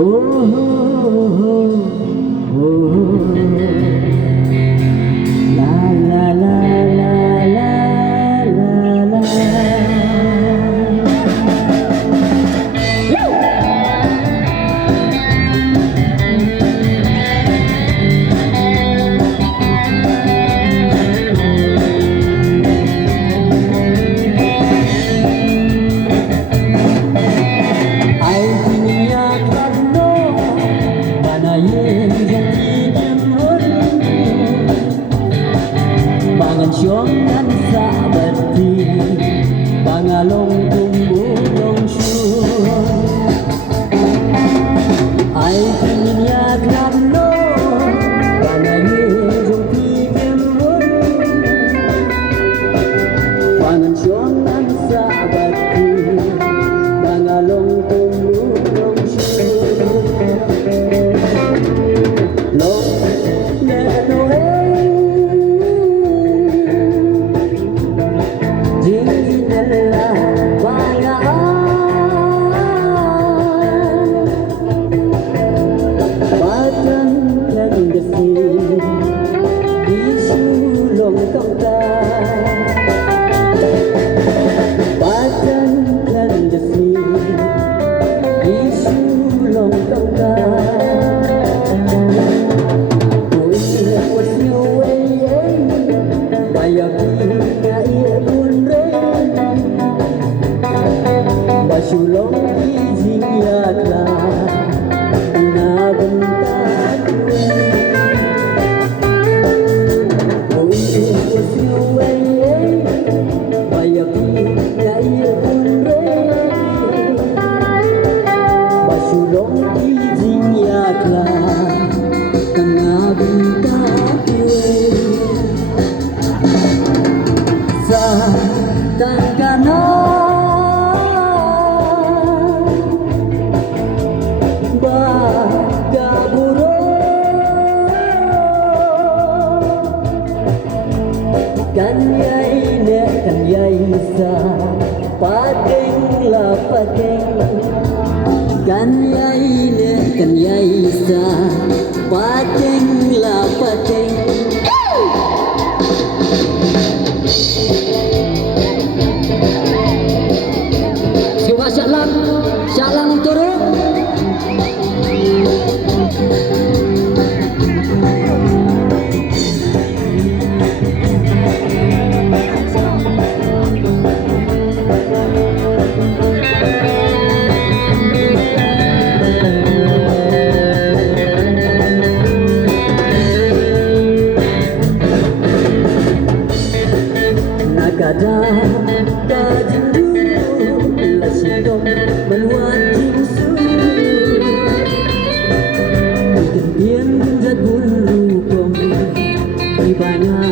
La la la la la la la. Ai punya karno mana yang jadi jemur bangan syongan sabati bangalong tumulong syur ai punya karno mana yang jadi jemur bangan syongan sabati bangalong tumulong syur lo ne no Sulong izin yakla na bentar oh wasiwe bayapi ya ia unre basulong izin yakla na bentar sa tangkana Kanyai ne kanyai sa padeng la padeng Kanyai ne kanyai sa padeng la padeng Siwa syalang turun Kadang daging dulu lasitong meluat jinsu Bikin bian genjat bulu kong di banyak